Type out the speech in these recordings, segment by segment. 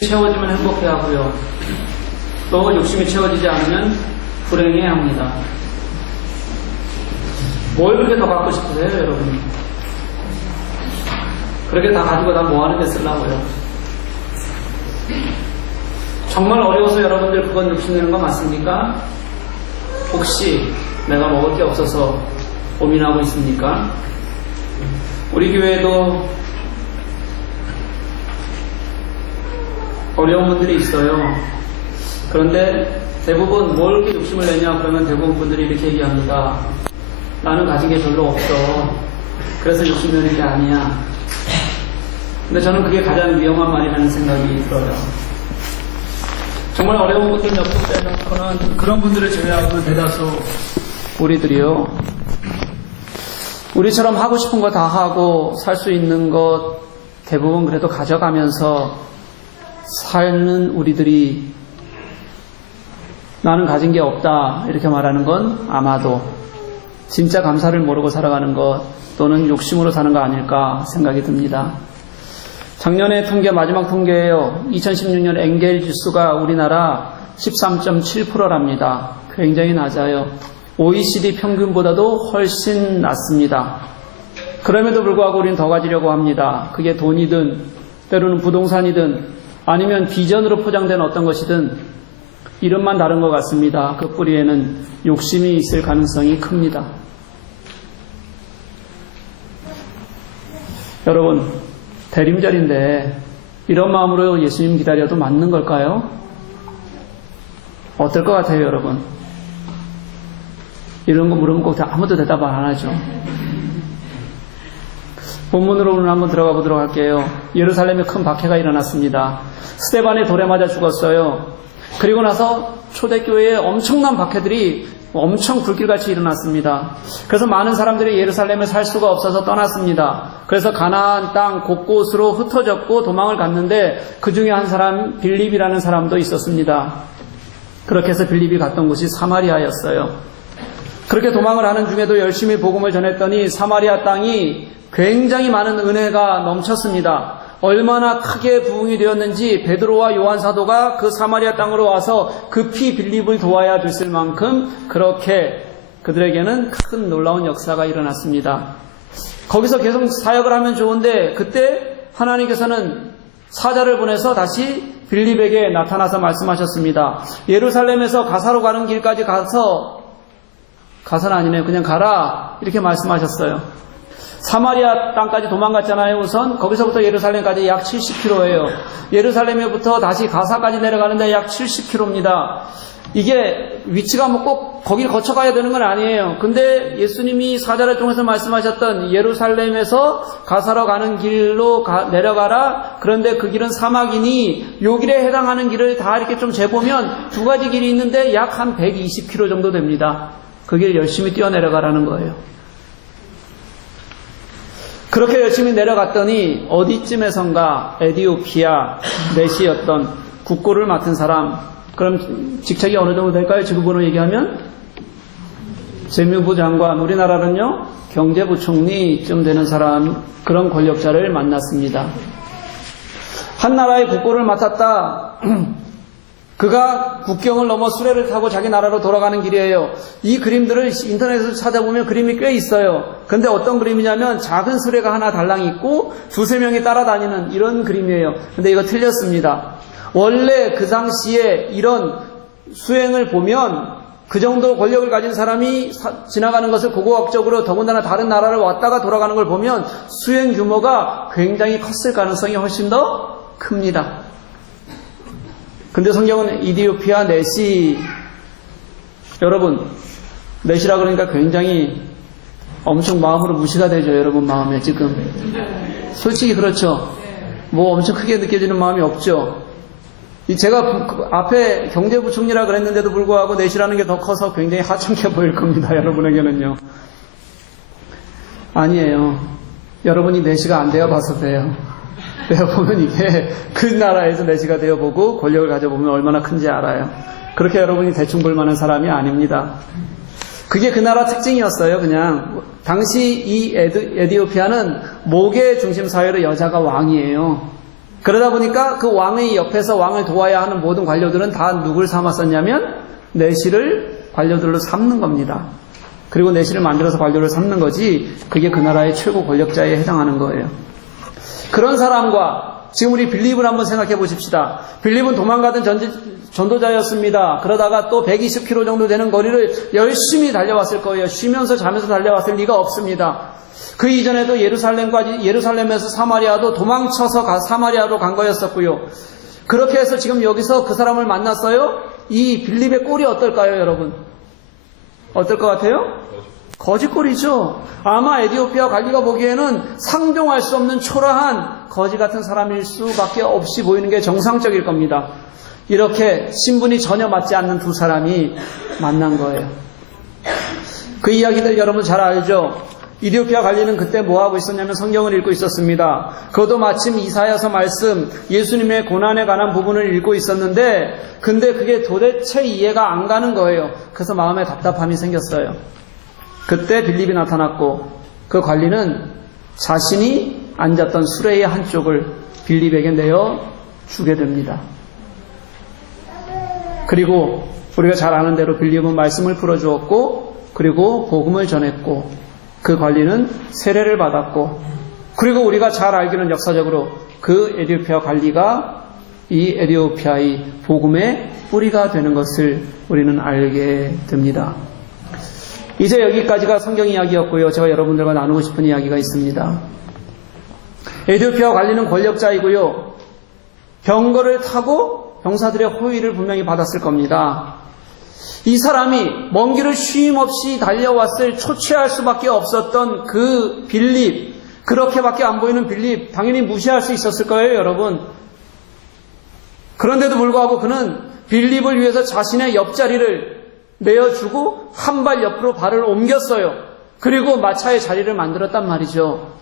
채워지면 행복해하고요. 또 욕심이 채워지지 않으면 불행해합니다. 뭘 그렇게 더 갖고 싶으세요, 여러분? 그렇게 다 가지고 다 뭐하는 데 쓰려고요? 정말 어려워서 여러분들 그건 욕심내는 거 맞습니까? 혹시 내가 먹을 게 없어서 고민하고 있습니까? 우리 교회에도 어려운 분들이 있어요. 그런데 대부분 뭘 이렇게 욕심을 내냐 그러면 대부분 분들이 이렇게 얘기합니다. 나는 가진 게 별로 없어. 그래서 욕심내는 게 아니야. 근데 저는 그게 가장 위험한 말이라는 생각이 들어요. 정말 어려운 분들 몇 분 빼놓고는 그런 분들을 제외하고 대다수 우리들이요. 우리처럼 하고 싶은 거 다 하고 살 수 있는 것 대부분 그래도 가져가면서 사는 우리들이 나는 가진 게 없다 이렇게 말하는 건 아마도 진짜 감사를 모르고 살아가는 것 또는 욕심으로 사는 거 아닐까 생각이 듭니다. 작년에 통계 마지막 통계예요. 2016년 엔겔 지수가 우리나라 13.7%랍니다. 굉장히 낮아요. OECD 평균보다도 훨씬 낮습니다. 그럼에도 불구하고 우리는 더 가지려고 합니다. 그게 돈이든 때로는 부동산이든 아니면 비전으로 포장된 어떤 것이든 이름만 다른 것 같습니다. 그 뿌리에는 욕심이 있을 가능성이 큽니다. 여러분, 대림절인데 이런 마음으로 예수님 기다려도 맞는 걸까요? 어떨 것 같아요, 여러분? 이런 거 물으면 꼭 아무도 대답 안 하죠. 본문으로 오늘 한번 들어가 보도록 할게요. 예루살렘에 큰 박해가 일어났습니다. 스데반이 돌에 맞아 죽었어요. 그리고 나서 초대교회에 엄청난 박해들이 엄청 불길같이 일어났습니다. 그래서 많은 사람들이 예루살렘에 살 수가 없어서 떠났습니다. 그래서 가나안 땅 곳곳으로 흩어졌고 도망을 갔는데 그 중에 한 사람 빌립이라는 사람도 있었습니다. 그렇게 해서 빌립이 갔던 곳이 사마리아였어요. 그렇게 도망을 하는 중에도 열심히 복음을 전했더니 사마리아 땅이 굉장히 많은 은혜가 넘쳤습니다. 얼마나 크게 부흥이 되었는지 베드로와 요한 사도가 그 사마리아 땅으로 와서 급히 빌립을 도와야 됐을 만큼 그렇게 그들에게는 큰 놀라운 역사가 일어났습니다. 거기서 계속 사역을 하면 좋은데 그때 하나님께서는 사자를 보내서 다시 빌립에게 나타나서 말씀하셨습니다. 예루살렘에서 가사로 가는 길까지 가사는 아니네요. 그냥 가라 이렇게 말씀하셨어요. 사마리아 땅까지 도망갔잖아요. 우선 거기서부터 예루살렘까지 약 70km예요. 예루살렘에부터 다시 가사까지 내려가는데 약 70km입니다. 이게 위치가 뭐 꼭 거기를 거쳐가야 되는 건 아니에요. 근데 예수님이 사자를 통해서 말씀하셨던 예루살렘에서 가사로 가는 길로 내려가라. 그런데 그 길은 사막이니 요 길에 해당하는 길을 다 이렇게 좀 재보면 두 가지 길이 있는데 약 한 120km 정도 됩니다. 그 길 열심히 뛰어내려가라는 거예요. 그렇게 열심히 내려갔더니 어디쯤에선가 에디오피아 내시였던 국고를 맡은 사람, 그럼 직책이 어느 정도 될까요? 지구본으로 얘기하면 재무부 장관, 우리나라는요 경제부총리쯤 되는 사람, 그런 권력자를 만났습니다. 한 나라의 국고를 맡았다. 그가 국경을 넘어 수레를 타고 자기 나라로 돌아가는 길이에요. 이 그림들을 인터넷에서 찾아보면 그림이 꽤 있어요. 근데 어떤 그림이냐면 작은 수레가 하나 달랑 있고 두세 명이 따라다니는 이런 그림이에요. 근데 이거 틀렸습니다. 원래 그 당시에 이런 수행을 보면 그 정도 권력을 가진 사람이 지나가는 것을 고고학적으로 더군다나 다른 나라를 왔다가 돌아가는 걸 보면 수행 규모가 굉장히 컸을 가능성이 훨씬 더 큽니다. 근데 성경은 이디오피아 내시, 여러분 내시라 그러니까 굉장히 엄청 마음으로 무시가 되죠. 여러분 마음에 지금 솔직히 그렇죠. 뭐 엄청 크게 느껴지는 마음이 없죠. 제가 앞에 경제부총리라 그랬는데도 불구하고 내시라는 게 더 커서 굉장히 하찮게 보일 겁니다. 여러분에게는요. 아니에요. 여러분이 내시가 안 되어봐서 돼요. 되어보면 이게 그 나라에서 내시가 되어보고 권력을 가져보면 얼마나 큰지 알아요. 그렇게 여러분이 대충 볼 만한 사람이 아닙니다. 그게 그 나라 특징이었어요. 그냥 당시 이 에디오피아는 목의 중심 사회로 여자가 왕이에요. 그러다 보니까 그 왕의 옆에서 왕을 도와야 하는 모든 관료들은 다 누굴 삼았었냐면 내시를 관료들로 삼는 겁니다. 그리고 내시를 만들어서 관료를 삼는 거지 그게 그 나라의 최고 권력자에 해당하는 거예요. 그런 사람과 지금 우리 빌립을 한번 생각해 보십시다. 빌립은 도망가던 전도자였습니다. 그러다가 또 120km 정도 되는 거리를 열심히 달려왔을 거예요. 쉬면서 자면서 달려왔을 리가 없습니다. 그 이전에도 예루살렘에서 사마리아도 도망쳐서 사마리아로 간 거였었고요. 그렇게 해서 지금 여기서 그 사람을 만났어요. 이 빌립의 꼴이 어떨까요, 여러분? 어떨 것 같아요? 거짓꼴이죠. 아마 에디오피아 관리가 보기에는 상종할 수 없는 초라한 거지 같은 사람일 수밖에 없이 보이는 게 정상적일 겁니다. 이렇게 신분이 전혀 맞지 않는 두 사람이 만난 거예요. 그 이야기들 여러분 잘 알죠? 에디오피아 관리는 그때 뭐하고 있었냐면 성경을 읽고 있었습니다. 그것도 마침 이사야서 말씀 예수님의 고난에 관한 부분을 읽고 있었는데 근데 그게 도대체 이해가 안 가는 거예요. 그래서 마음에 답답함이 생겼어요. 그때 빌립이 나타났고 그 관리는 자신이 앉았던 수레의 한쪽을 빌립에게 내어 주게 됩니다. 그리고 우리가 잘 아는 대로 빌립은 말씀을 풀어주었고 그리고 복음을 전했고 그 관리는 세례를 받았고 그리고 우리가 잘 알기는 역사적으로 그 에디오피아 관리가 이 에디오피아의 복음의 뿌리가 되는 것을 우리는 알게 됩니다. 이제 여기까지가 성경 이야기였고요. 제가 여러분들과 나누고 싶은 이야기가 있습니다. 에디오피아 관리는 권력자이고요. 병거를 타고 병사들의 호의를 분명히 받았을 겁니다. 이 사람이 먼 길을 쉼 없이 달려왔을 초췌할 수밖에 없었던 그 빌립, 그렇게밖에 안 보이는 빌립, 당연히 무시할 수 있었을 거예요, 여러분. 그런데도 불구하고 그는 빌립을 위해서 자신의 옆자리를 내어주고 한 발 옆으로 발을 옮겼어요. 그리고 마차의 자리를 만들었단 말이죠.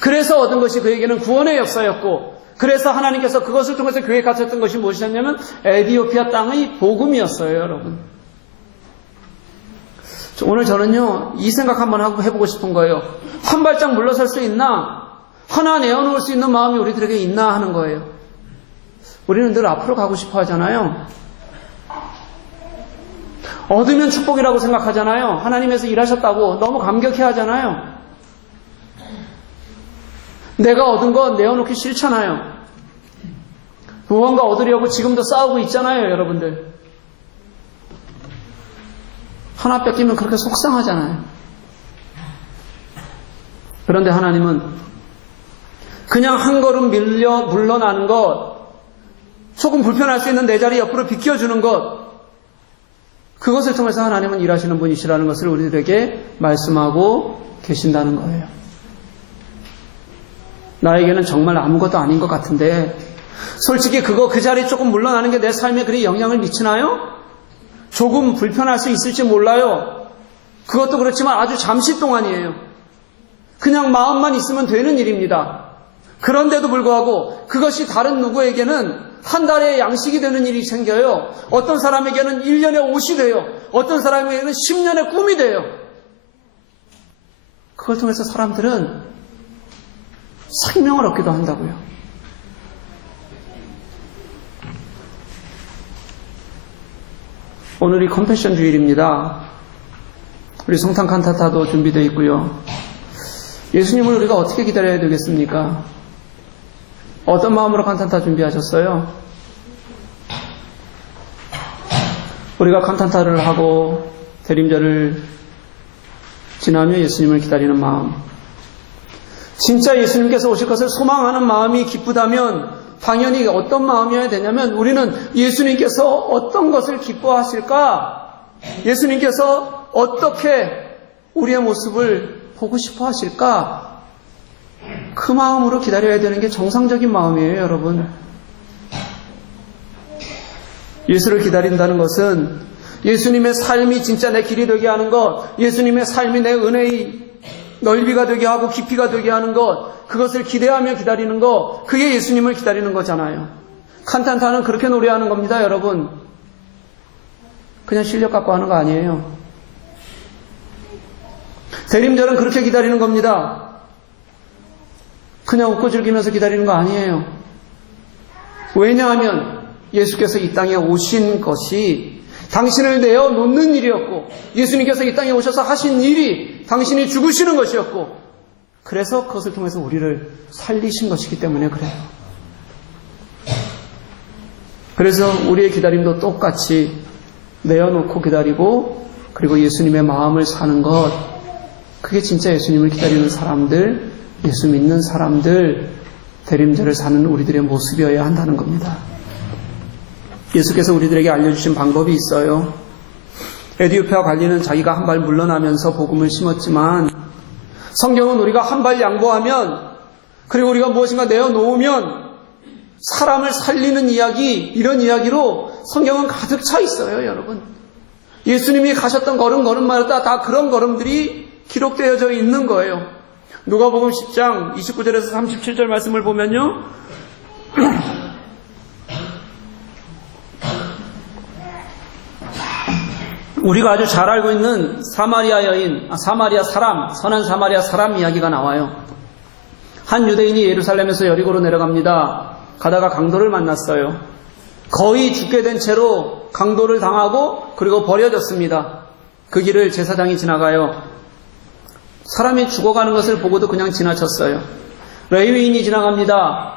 그래서 얻은 것이 그에게는 구원의 역사였고 그래서 하나님께서 그것을 통해서 계획하셨던 것이 무엇이었냐면 에디오피아 땅의 복음이었어요, 여러분. 오늘 저는요 이 생각 한번 해보고 싶은 거예요. 한 발짝 물러설 수 있나? 하나 내어놓을 수 있는 마음이 우리들에게 있나 하는 거예요. 우리는 늘 앞으로 가고 싶어 하잖아요. 얻으면 축복이라고 생각하잖아요. 하나님에서 일하셨다고 너무 감격해 하잖아요. 내가 얻은 거 내어놓기 싫잖아요. 무언가 얻으려고 지금도 싸우고 있잖아요, 여러분들. 하나 뺏기면 그렇게 속상하잖아요. 그런데 하나님은 그냥 한 걸음 물러나는 것, 조금 불편할 수 있는 내 자리 옆으로 비켜주는 것, 그것을 통해서 하나님은 일하시는 분이시라는 것을 우리들에게 말씀하고 계신다는 거예요. 나에게는 정말 아무것도 아닌 것 같은데 솔직히 그 자리에 조금 물러나는 게 내 삶에 그리 영향을 미치나요? 조금 불편할 수 있을지 몰라요. 그것도 그렇지만 아주 잠시 동안이에요. 그냥 마음만 있으면 되는 일입니다. 그런데도 불구하고 그것이 다른 누구에게는 한 달에 양식이 되는 일이 생겨요. 어떤 사람에게는 1년에 옷이 돼요. 어떤 사람에게는 10년의 꿈이 돼요. 그걸 통해서 사람들은 생명을 얻기도 한다고요. 오늘이 컴패션 주일입니다. 우리 성탄 칸타타도 준비되어 있고요. 예수님을 우리가 어떻게 기다려야 되겠습니까? 어떤 마음으로 칸타타 준비하셨어요? 우리가 칸타타를 하고 대림절을 지나며 예수님을 기다리는 마음, 진짜 예수님께서 오실 것을 소망하는 마음이 기쁘다면 당연히 어떤 마음이어야 되냐면 우리는 예수님께서 어떤 것을 기뻐하실까? 예수님께서 어떻게 우리의 모습을 보고 싶어 하실까? 그 마음으로 기다려야 되는 게 정상적인 마음이에요, 여러분. 예수를 기다린다는 것은 예수님의 삶이 진짜 내 길이 되게 하는 것, 예수님의 삶이 내 은혜의 넓이가 되게 하고 깊이가 되게 하는 것, 그것을 기대하며 기다리는 것, 그게 예수님을 기다리는 거잖아요. 칸탄타는 그렇게 노래하는 겁니다, 여러분. 그냥 실력 갖고 하는 거 아니에요. 대림절은 그렇게 기다리는 겁니다. 그냥 웃고 즐기면서 기다리는 거 아니에요. 왜냐하면 예수께서 이 땅에 오신 것이 당신을 내어놓는 일이었고, 예수님께서 이 땅에 오셔서 하신 일이 당신이 죽으시는 것이었고, 그래서 그것을 통해서 우리를 살리신 것이기 때문에 그래요. 그래서 우리의 기다림도 똑같이 내어놓고 기다리고, 그리고 예수님의 마음을 사는 것, 그게 진짜 예수님을 기다리는 사람들, 예수 믿는 사람들, 대림절을 사는 우리들의 모습이어야 한다는 겁니다. 예수께서 우리들에게 알려주신 방법이 있어요. 에디오피아 관리는 자기가 한 발 물러나면서 복음을 심었지만, 성경은 우리가 한 발 양보하면, 그리고 우리가 무엇인가 내어놓으면 사람을 살리는 이야기, 이런 이야기로 성경은 가득 차 있어요, 여러분. 예수님이 가셨던 걸음마다 다 그런 걸음들이 기록되어져 있는 거예요. 누가복음 10장 29절에서 37절 말씀을 보면요, 우리가 아주 잘 알고 있는 사마리아 여인, 사마리아 사람, 선한 사마리아 사람 이야기가 나와요. 한 유대인이 예루살렘에서 여리고로 내려갑니다. 가다가 강도를 만났어요. 거의 죽게 된 채로 강도를 당하고 그리고 버려졌습니다. 그 길을 제사장이 지나가요. 사람이 죽어가는 것을 보고도 그냥 지나쳤어요. 레위인이 지나갑니다.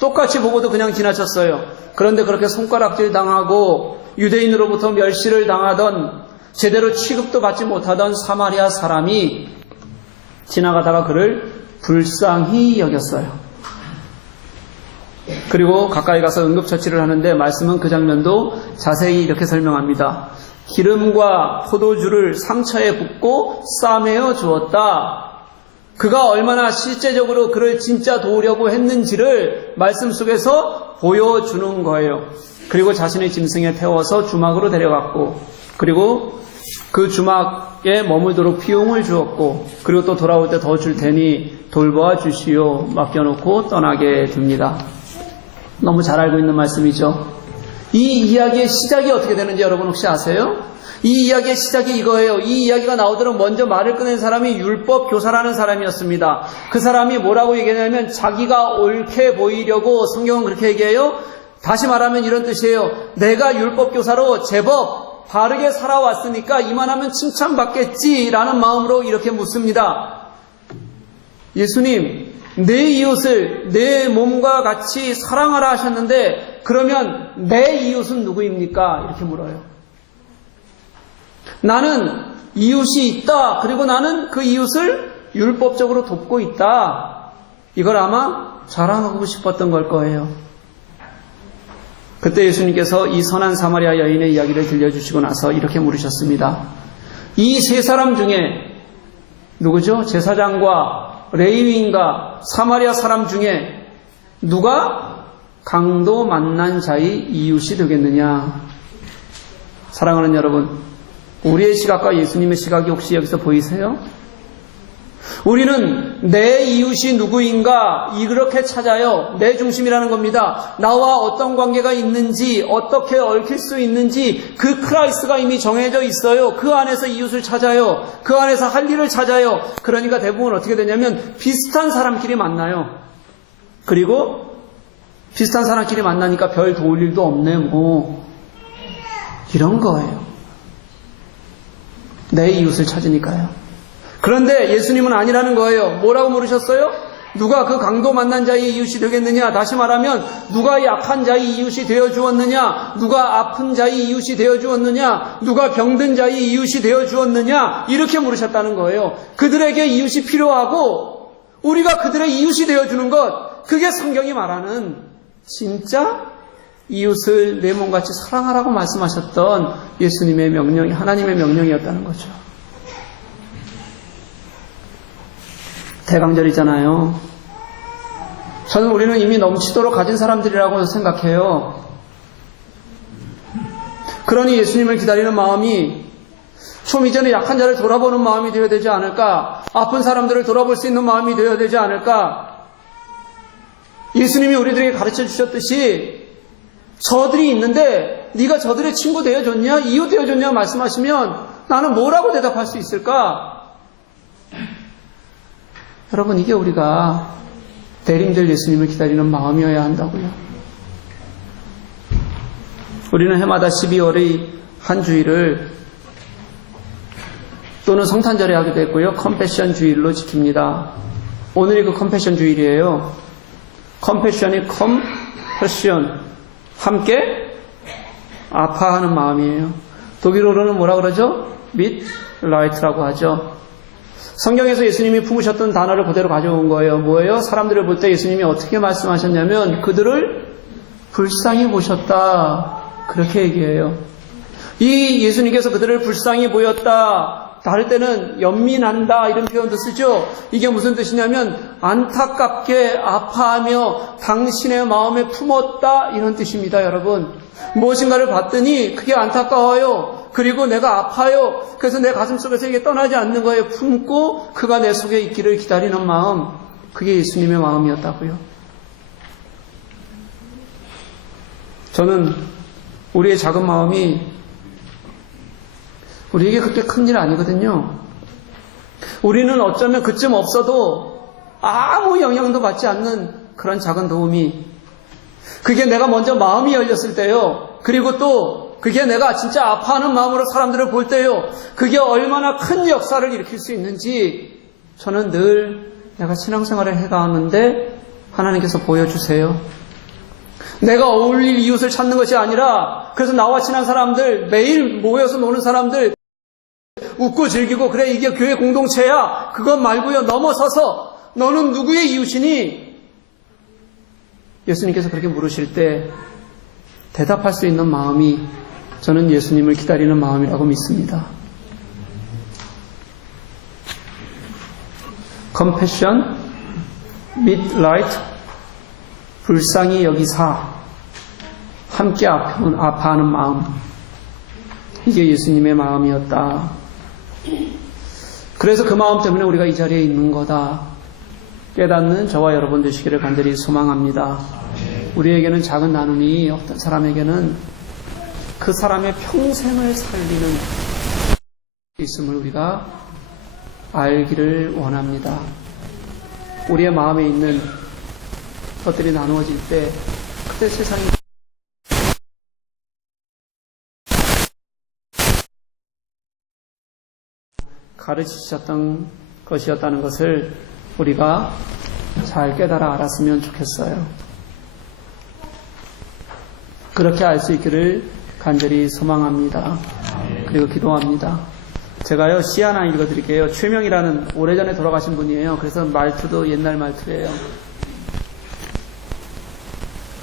똑같이 보고도 그냥 지나쳤어요. 그런데 그렇게 손가락질 당하고 유대인으로부터 멸시를 당하던, 제대로 취급도 받지 못하던 사마리아 사람이 지나가다가 그를 불쌍히 여겼어요. 그리고 가까이 가서 응급처치를 하는데 말씀은 그 장면도 자세히 이렇게 설명합니다. 기름과 포도주를 상처에 붓고 싸매어 주었다. 그가 얼마나 실제적으로 그를 진짜 도우려고 했는지를 말씀 속에서 보여주는 거예요. 그리고 자신의 짐승에 태워서 주막으로 데려갔고, 그리고 그 주막에 머물도록 비용을 주었고, 그리고 또 돌아올 때 더 줄 테니 돌보아 주시오 맡겨놓고 떠나게 됩니다. 너무 잘 알고 있는 말씀이죠. 이 이야기의 시작이 어떻게 되는지 여러분 혹시 아세요? 이 이야기의 시작이 이거예요. 이 이야기가 나오도록 먼저 말을 꺼낸 사람이 율법 교사라는 사람이었습니다. 그 사람이 뭐라고 얘기하냐면, 자기가 옳게 보이려고, 성경은 그렇게 얘기해요. 다시 말하면 이런 뜻이에요. 내가 율법 교사로 제법 바르게 살아왔으니까 이만하면 칭찬받겠지라는 마음으로 이렇게 묻습니다. 예수님, 내 이웃을 내 몸과 같이 사랑하라 하셨는데, 그러면 내 이웃은 누구입니까? 이렇게 물어요. 나는 이웃이 있다. 그리고 나는 그 이웃을 율법적으로 돕고 있다. 이걸 아마 자랑하고 싶었던 걸 거예요. 그때 예수님께서 이 선한 사마리아 여인의 이야기를 들려주시고 나서 이렇게 물으셨습니다. 이 세 사람 중에 누구죠? 제사장과 레위인과 사마리아 사람 중에 누가 강도 만난 자의 이웃이 되겠느냐? 사랑하는 여러분, 우리의 시각과 예수님의 시각이 혹시 여기서 보이세요? 우리는 내 이웃이 누구인가 이렇게 찾아요. 내 중심이라는 겁니다. 나와 어떤 관계가 있는지, 어떻게 얽힐 수 있는지 그 크라이스가 이미 정해져 있어요. 그 안에서 이웃을 찾아요. 그 안에서 할 일을 찾아요. 그러니까 대부분 어떻게 되냐면 비슷한 사람끼리 만나요. 그리고 비슷한 사람끼리 만나니까 별 도울 일도 없네 뭐 이런 거예요. 내 이웃을 찾으니까요. 그런데 예수님은 아니라는 거예요. 뭐라고 물으셨어요? 누가 그 강도 만난 자의 이웃이 되겠느냐? 다시 말하면 누가 약한 자의 이웃이 되어 주었느냐? 누가 아픈 자의 이웃이 되어 주었느냐? 누가 병든 자의 이웃이 되어 주었느냐? 이렇게 물으셨다는 거예요. 그들에게 이웃이 필요하고 우리가 그들의 이웃이 되어 주는 것, 그게 성경이 말하는 진짜 이웃을 내 몸같이 사랑하라고 말씀하셨던 예수님의 명령이, 하나님의 명령이었다는 거죠. 대강절이잖아요. 저는 우리는 이미 넘치도록 가진 사람들이라고 생각해요. 그러니 예수님을 기다리는 마음이 좀 이전에 약한 자를 돌아보는 마음이 되어야 되지 않을까? 아픈 사람들을 돌아볼 수 있는 마음이 되어야 되지 않을까? 예수님이 우리들에게 가르쳐 주셨듯이 저들이 있는데 네가 저들의 친구 되어줬냐? 이웃 되어줬냐? 말씀하시면 나는 뭐라고 대답할 수 있을까? 여러분, 이게 우리가 대림절 예수님을 기다리는 마음이어야 한다고요. 우리는 해마다 12월의 한 주일을 또는 성탄절에 하게 됐고요. 컴패션 주일로 지킵니다. 오늘이 그 컴패션 주일이에요. 컴패션이 컴패션, 함께 아파하는 마음이에요. 독일어로는 뭐라 그러죠? mitleid라고 하죠. 성경에서 예수님이 품으셨던 단어를 그대로 가져온 거예요. 뭐예요? 사람들을 볼 때 예수님이 어떻게 말씀하셨냐면 그들을 불쌍히 보셨다. 그렇게 얘기해요. 이 예수님께서 그들을 불쌍히 보였다. 다를 때는 연민한다 이런 표현도 쓰죠. 이게 무슨 뜻이냐면 안타깝게 아파하며 당신의 마음에 품었다 이런 뜻입니다. 여러분, 무엇인가를 봤더니 그게 안타까워요. 그리고 내가 아파요. 그래서 내 가슴속에서 이게 떠나지 않는 거예요. 품고 그가 내 속에 있기를 기다리는 마음, 그게 예수님의 마음이었다고요. 저는 우리의 작은 마음이 우리에게 그렇게 큰 일 아니거든요. 우리는 어쩌면 그쯤 없어도 아무 영향도 받지 않는 그런 작은 도움이, 그게 내가 먼저 마음이 열렸을 때요. 그리고 또 그게 내가 진짜 아파하는 마음으로 사람들을 볼 때요. 그게 얼마나 큰 역사를 일으킬 수 있는지 저는 늘 내가 신앙생활을 해가는데 하나님께서 보여주세요. 내가 어울릴 이웃을 찾는 것이 아니라, 그래서 나와 친한 사람들, 매일 모여서 노는 사람들, 웃고 즐기고 그래 이게 교회 공동체야, 그것 말고요, 넘어서서 너는 누구의 이웃이니? 예수님께서 그렇게 물으실 때 대답할 수 있는 마음이 저는 예수님을 기다리는 마음이라고 믿습니다. compassion, mitleid, 불쌍히 여기사, 함께 아파하는 마음, 이게 예수님의 마음이었다. 그래서 그 마음 때문에 우리가 이 자리에 있는 거다 깨닫는 저와 여러분 되시기를 간절히 소망합니다. 우리에게는 작은 나눔이 어떤 사람에게는 그 사람의 평생을 살리는 있음을 우리가 알기를 원합니다. 우리의 마음에 있는 것들이 나누어질 때 그때 세상이 가르치셨던 것이었다는 것을 우리가 잘 깨달아 알았으면 좋겠어요. 그렇게 알 수 있기를 간절히 소망합니다. 그리고 기도합니다. 제가요, 시 하나 읽어드릴게요. 최명이라는 오래전에 돌아가신 분이에요. 그래서 말투도 옛날 말투예요.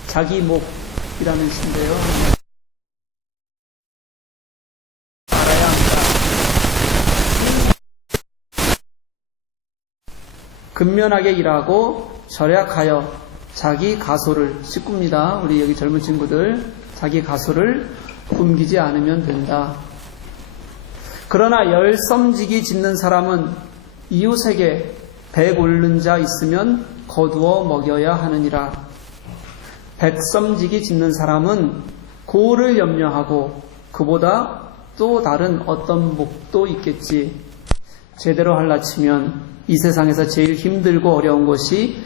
자기 목이라는 시인데요. 알아야 합니다. 근면하게 일하고 절약하여 자기 가소를 씻굽니다. 우리 여기 젊은 친구들, 자기 가소를 굶기지 않으면 된다. 그러나 열섬지기 짓는 사람은 이웃에게 배 고른 자 있으면 거두어 먹여야 하느니라. 백섬지기 짓는 사람은 고를 염려하고 그보다 또 다른 어떤 목도 있겠지. 제대로 할라치면 이 세상에서 제일 힘들고 어려운 것이